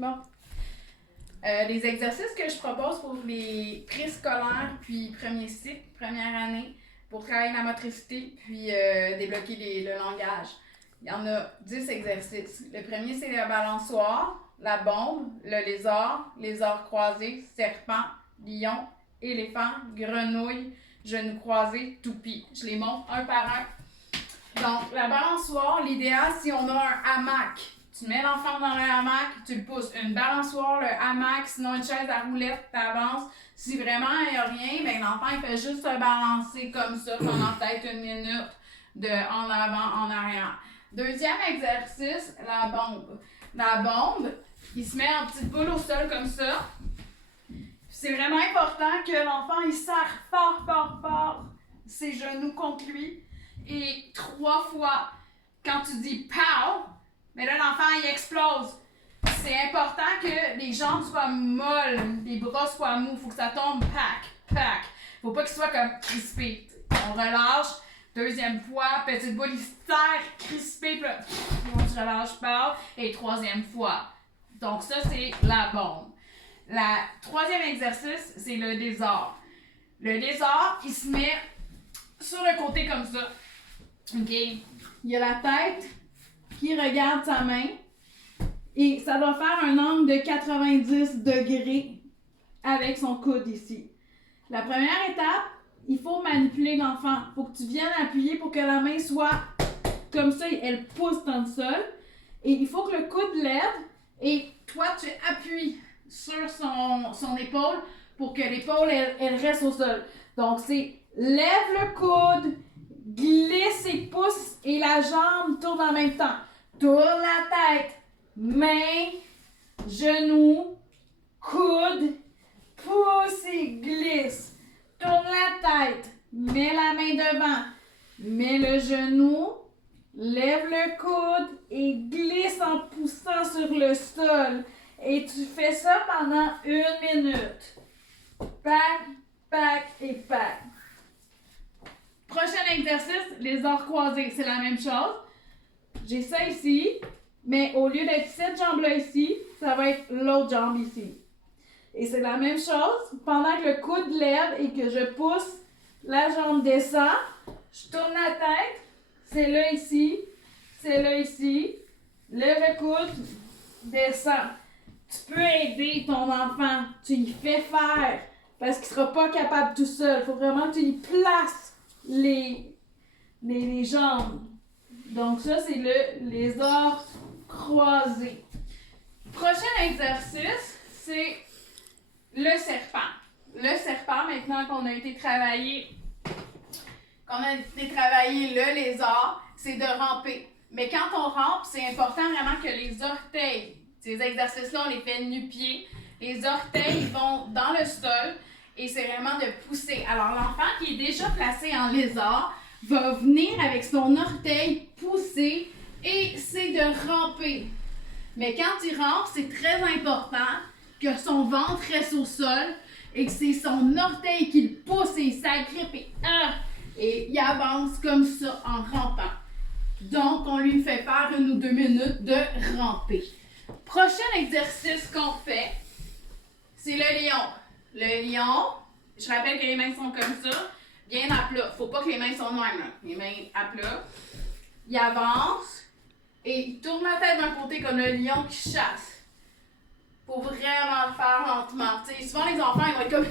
Bon. Les exercices que je propose pour les préscolaires puis premier cycle, première année, pour travailler la motricité puis débloquer le langage. Il y en a 10 exercices. Le premier, c'est la balançoire, la bombe, le lézard croisé, serpent, lion, éléphant, grenouille, genou croisé, toupie. Je les montre un par un. Donc, la balançoire, l'idéal, si on a un hamac, tu mets l'enfant dans le hamac, tu le pousses. Une balançoire, le hamac, sinon une chaise à roulette, tu avances. Si vraiment il n'y a rien, ben l'enfant il fait juste se balancer comme ça pendant peut-être 1 minute de en avant, en arrière. Deuxième exercice, la bombe. La bombe, il se met en petite boule au sol comme ça. C'est vraiment important que l'enfant il serre fort ses genoux contre lui. Et 3 fois, quand tu dis pow, mais là l'enfant il explose. C'est important que les jambes soient molles, les bras soient mous. Faut que ça tombe pack. Faut pas qu'il soit comme crispé. On relâche. Deuxième fois, petite boule, il se serre, crispé, puis là, on se relâche pas. Et troisième fois. Donc ça, c'est la bombe. Le troisième exercice, c'est le lézard. Le lézard, il se met sur le côté comme ça. OK? Il y a la tête qui regarde sa main. Et ça doit faire un angle de 90 degrés avec son coude ici. La première étape, il faut manipuler l'enfant. Il faut que tu viennes appuyer pour que la main soit comme ça, elle pousse dans le sol. Et il faut que le coude lève et toi, tu appuies sur son épaule pour que l'épaule, elle reste au sol. Donc, c'est lève le coude, glisse et pousse et la jambe tourne en même temps. Tourne la tête. Main, genou, coude, pousse et glisse. Tourne la tête, mets la main devant, mets le genou, lève le coude et glisse en poussant sur le sol. Et tu fais ça pendant 1 minute. Pack et pack. Prochain exercice, les arcs croisés. C'est la même chose. J'ai ça ici. Mais au lieu d'être cette jambe-là ici, ça va être l'autre jambe ici. Et c'est la même chose. Pendant que le coude lève et que je pousse, la jambe descend. Je tourne la tête. C'est là ici. C'est là ici. Lève le coude. Descend. Tu peux aider ton enfant. Tu y fais faire. Parce qu'il ne sera pas capable tout seul. Il faut vraiment que tu y places les jambes. Donc ça, c'est le lézard croisé. Prochain exercice, c'est le serpent. Le serpent, maintenant qu'on a été travaillé le lézard, c'est de ramper. Mais quand on rampe, c'est important vraiment que les orteils, ces exercices-là, on les fait nu-pied. Les orteils vont dans le sol et c'est vraiment de pousser. Alors l'enfant qui est déjà placé en lézard va venir avec son orteil pousser et c'est de ramper. Mais quand il rampe, c'est très important que son ventre reste au sol et que c'est son orteil qui le pousse et s'agrippe et il avance comme ça en rampant. Donc, on lui fait faire 1 ou 2 minutes de ramper. Prochain exercice qu'on fait, c'est le lion. Le lion, je rappelle que les mains sont comme ça, bien à plat. Faut pas que les mains soient noires, là. Les mains à plat. Il avance et il tourne la tête d'un côté comme le lion qui chasse. Faut vraiment le faire lentement. T'sais, souvent, les enfants, ils vont être comme...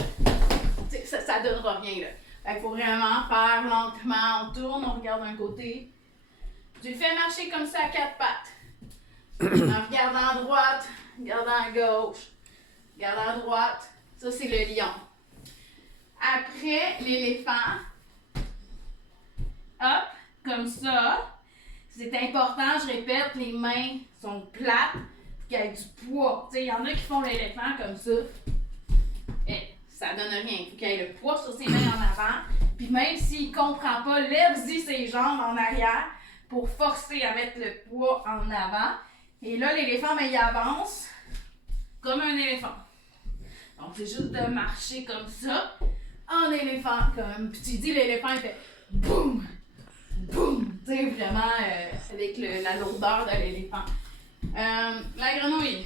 ça donnera rien, là. Fait qu'il faut vraiment faire lentement. On tourne, on regarde d'un côté. Tu le fais marcher comme ça à 4 pattes. En regardant à droite, regardant à gauche, regardant à droite. Ça, c'est le lion. Après, l'éléphant. Hop, comme ça. C'est important, je répète, les mains sont plates, qu'il y ait du poids. Tu sais, il y en a qui font l'éléphant comme ça. Et ça donne rien. Il faut qu'il y ait le poids sur ses mains en avant. Puis même s'il ne comprend pas, lève-y ses jambes en arrière pour forcer à mettre le poids en avant. Et là, l'éléphant, ben, il avance comme un éléphant. Donc, c'est juste de marcher comme ça, en éléphant, comme. Puis tu dis, l'éléphant, il fait boum, boum. Tu sais, vraiment, avec la lourdeur de l'éléphant. La grenouille.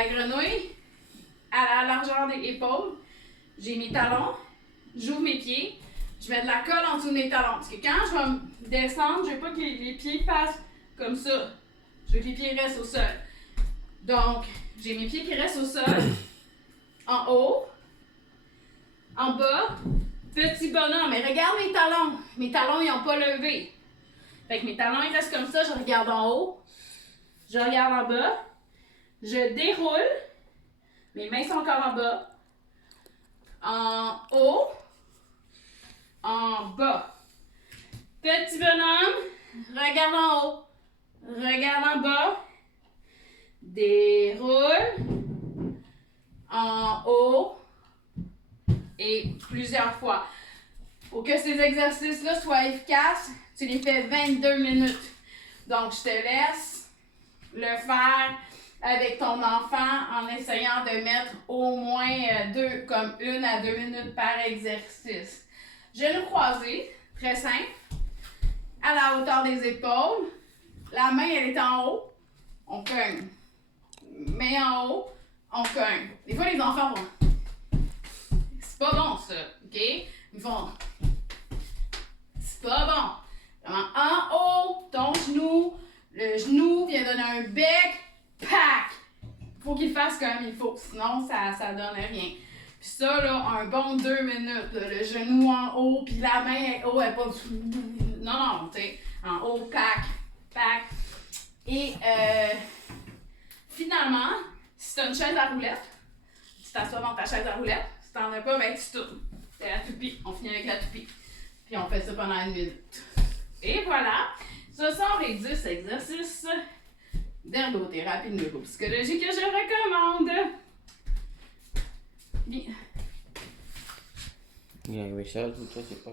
la grenouille à la largeur des épaules. J'ai mes talons, j'ouvre mes pieds, je mets de la colle en dessous de mes talons. Parce que quand je vais descendre, je veux pas que les pieds fassent comme ça. Je veux que les pieds restent au sol. Donc, j'ai mes pieds qui restent au sol, en haut, en bas, petit bonhomme. Mais regarde mes talons. Mes talons, ils n'ont pas levé. Fait que mes talons, ils restent comme ça. Je regarde en haut, je regarde en bas, je déroule. Mes mains sont encore en bas. En haut, en bas. Petit bonhomme, regarde en haut, regarde en bas, déroule, en haut et plusieurs fois. Pour que ces exercices-là soient efficaces, tu les fais 22 minutes. Donc, je te laisse le faire avec ton enfant en essayant de mettre au moins 1 à 2 minutes par exercice. Genoux croisés, très simple, à la hauteur des épaules. La main, elle est en haut, on cogne. Main en haut, on cogne. Des fois, les enfants vont... C'est pas bon, ça, OK? Ils font... C'est pas bon. Vraiment, en haut, ton genou, le genou vient donner un bec, pac! Faut qu'il fasse comme il faut, sinon ça donne rien. Puis ça, là, un bon 2 minutes, là, le genou en haut, puis la main est haut, elle est pas... Non, tu sais, en haut, pac, pac. Et finalement, si tu as une chaise à roulette, tu t'assois dans ta chaise à roulette. Si t'en as pas, ben tu tournes. C'est la toupie. On finit avec la toupie. Puis on fait ça pendant 1 minute. Et voilà, ce sont les 10 exercices d'ergothérapie neuropsychologique que je recommande. Bien. Bien, Richard, toi, c'est pas